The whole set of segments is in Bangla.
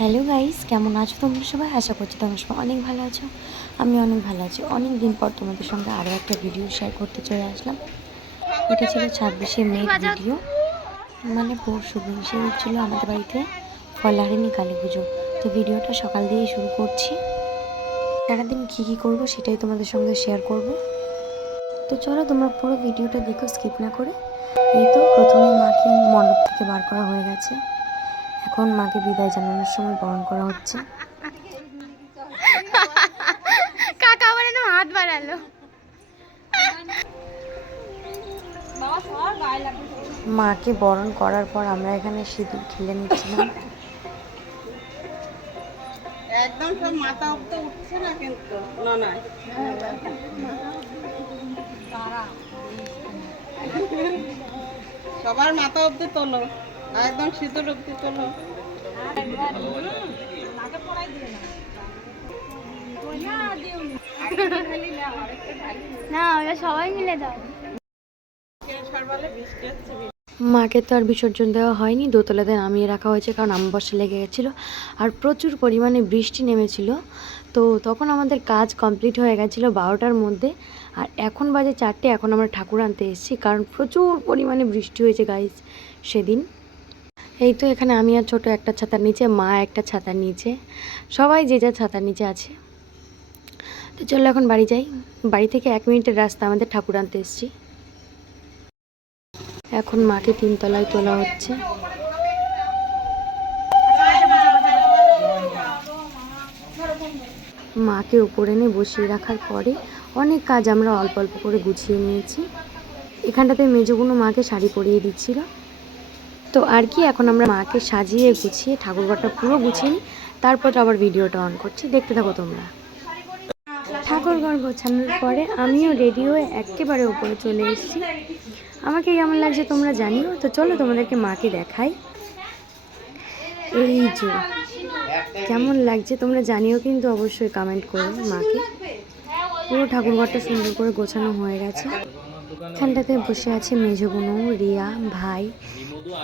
হ্যালো গাইস, কেমন আছো তোমরা সবাই? আশা করছি তোমরা সবাই অনেক ভালো আছো। আমি অনেক ভালো আছি। অনেক দিন পর তোমাদের সঙ্গে আরও একটা ভিডিও শেয়ার করতে চলে আসলাম। এটা ছিল 26শে মে ভিডিও, মানে পরশু দিন। সেদিন ছিল আমাদের বাড়িতে ফলহারিণী কালী পুজো। তো ভিডিওটা সকাল দিয়েই শুরু করছি। সারাদিন কী কী করবো সেটাই তোমাদের সঙ্গে শেয়ার করব। তো চলো তোমরা পুরো ভিডিওটা দেখো, স্কিপ না করে। এই তো প্রথমে মাকে মণ্ডপ থেকে বার করা হয়ে গেছে। এখন মাকে বিদায় জানানোর সময় বরণ করা হচ্ছে। কাকা বলে তো হাত বাড়ালো। মাকে বরণ করার পর আমরা এখানে সিঁদুর ঢেলে নিচ্ছিলাম। একদম সব মাথা অব্দি উঠছে না, কিন্তু না সবার মাথা অব্দি তোলো, একদম সিঁদুর অব্দি তোলো। না, ওরা সবাই মিলে দাও। মাকে তো আর বিসর্জন দেওয়া হয়নি, দোতলাতে নামিয়ে রাখা হয়েছে, কারণ অমাবস্যা লেগে গেছিলো আর প্রচুর পরিমাণে বৃষ্টি নেমেছিল। তো তখন আমাদের কাজ কমপ্লিট হয়ে গেছিলো 12টার মধ্যে। আর এখন বাজে 4টে। এখন আমরা ঠাকুর আনতে এসেছি, কারণ প্রচুর পরিমাণে বৃষ্টি হয়েছে গাইস সেদিন। এই তো এখানে আমি আর ছোটো একটা ছাতার নিচে, মা একটা ছাতার নিচে, সবাই যে যার ছাতার নিচে আছে। তো চলো এখন বাড়ি যাই। বাড়ি থেকে 1 মিনিটের রাস্তা আমাদের ঠাকুর আনতে এসেছি। এখন মাকে 3 তলায় তোলা হচ্ছে। মাকে উপরে এনে বসিয়ে রাখার পরে অনেক কাজ আমরা অল্প অল্প করে গুছিয়ে নিয়েছি। এখানটাতে মেজোগুনো মাকে শাড়ি পরিয়ে দিচ্ছিল। তো আর কি, এখন আমরা মাকে সাজিয়ে গুছিয়ে ঠাকুরঘরটা পুরো গুছিয়ে নিই, তারপর আবার ভিডিওটা অন করছি, দেখতে থাকো তোমরা। ঠাকুরঘর গোছানোর পরে আমিও রেডি হয়ে একেবারে উপরে চলে এসেছি। আমাকে কেমন লাগছে তোমরা জানিও। তো চলো তোমাদেরকে মাকে দেখাই। এই যে কেমন লাগছে তোমরা জানিও কিন্তু অবশ্যই কমেন্ট করো মাকে। পুরো ঠাকুরঘরটা সুন্দর করে গোছানো হয়ে গেছে। এখানটাতে বসে আছে মেজোগুনো, রিয়া, ভাই।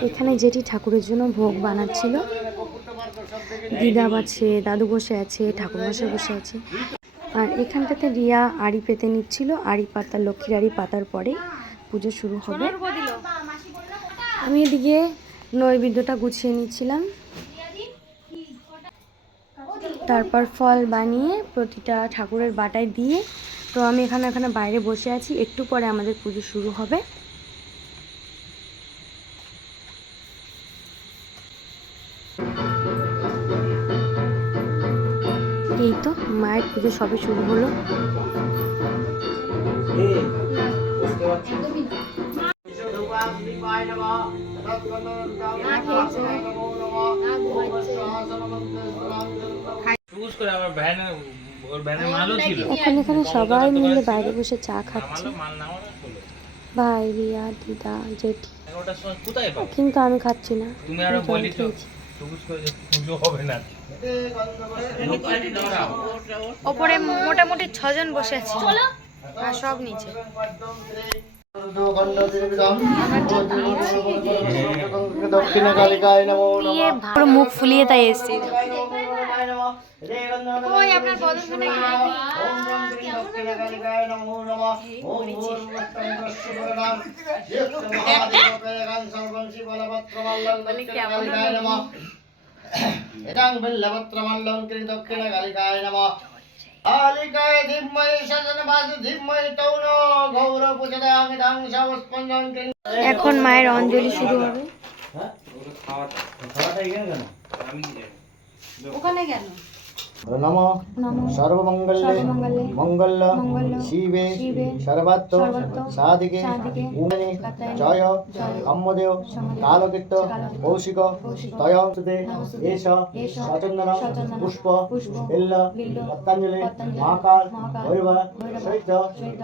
এখানে যেটি ঠাকুরের জন্য ভোগ বানাচ্ছিল। দিদা আছে, দাদু বসে আছে, ঠাকুরমশাই বসে আছে। আর এখানটাতে রিয়া আড়ি পেতে নিচ্ছিল। আড়ি পাতা, লক্ষ্মীর আড়ি পাতার পরে পুজো শুরু হবে। আমি এদিকে নৈবেদ্যটা গুছিয়ে নিচ্ছিলাম। তারপর ফল বানিয়ে প্রতিটা ঠাকুরের বাটায় দিয়ে, তো আমি এখানে বাইরে বসে আছি। একটু পরে আমাদের পুজো শুরু হবে। এই তো মায়ের পুজো সবে শুরু হলো। এখন এখানে সবাই মিলে বাইরে বসে চা খাচ্ছে, ভাই, রিয়া, দিদা, জেঠি। কিন্তু আমি খাচ্ছি না, খেয়েছি। ওপরে মোটামুটি 6 জন বসে আছে, আর সব নিচে। পুরো মুখ ফুলিয়ে তাই এসেছি। এখন মায়ের অঞ্জলি শুরু হবে। ওখানে কেন? নমো সর্বমঙ্গলে মঙ্গল শিবে সর্বাত্ম সাধিকে উমনে জয় কম্মদেব কালকীর্ত কৌশিক তয় সুতে এষ সচন্দন পুষ্প বিল্ল পতঞ্জলি মহাকাল ভৈরব সহিত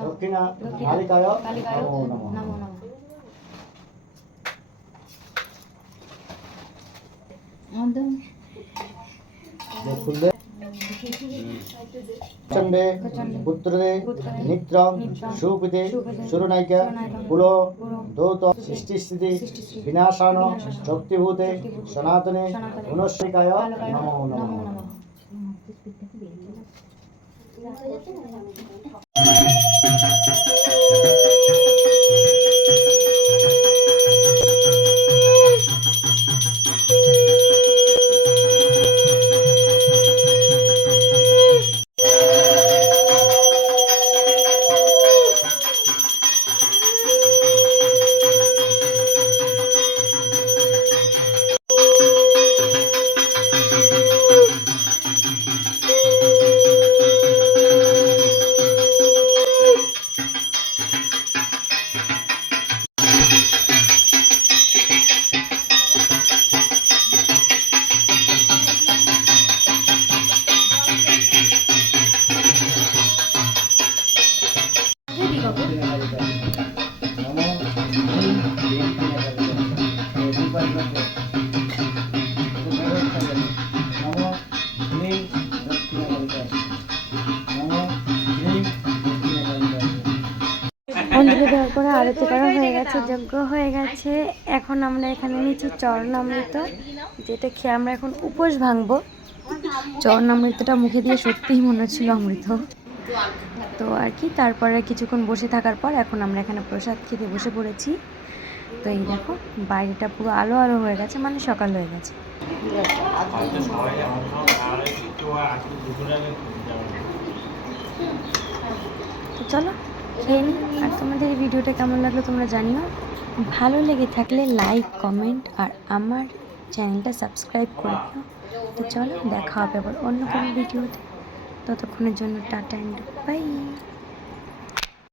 দক্ষিণা কালিকায় নমো নমঃ। খুলবে চণ্ডে পুত্রদে নিত্রং সুপিতে সুরনায়িকা কুলো দৌত সৃষ্টিস্থিতি বিনাশান শক্তিভূতে সনাতনে গুণশ্রিকায় নমো নমঃ। অঞ্জলি দেওয়ার পরে আরতি করা হয়ে গেছে, যজ্ঞ হয়ে গেছে। এখন আমরা এখানে নিচ্ছি চরণামৃত, যেটা খেয়ে আমরা এখন উপোস ভাঙবো। চরণামৃতটা মুখে দিয়ে সত্যিই মনে হচ্ছিল অমৃত। তো আর কি, তারপরে কিছুক্ষণ বসে থাকার পর এখন আমরা এখানে প্রসাদ খেতে বসে পড়েছি। তো এই দেখো বাইরেটা পুরো আলো আলো হয়ে গেছে, মানে সকাল হয়ে গেছে। তো চলো খেয়ে নিই। আর তোমাদের এই ভিডিওটা কেমন লাগলো তোমরা জানিও। ভালো লেগে থাকলে লাইক, কমেন্ট আর আমার চ্যানেলটা সাবস্ক্রাইব করে দিও। তো চলো দেখা হবে আবার অন্য কোনো ভিডিওতে। ততক্ষণের জন্য টাটা অ্যান্ড বাই।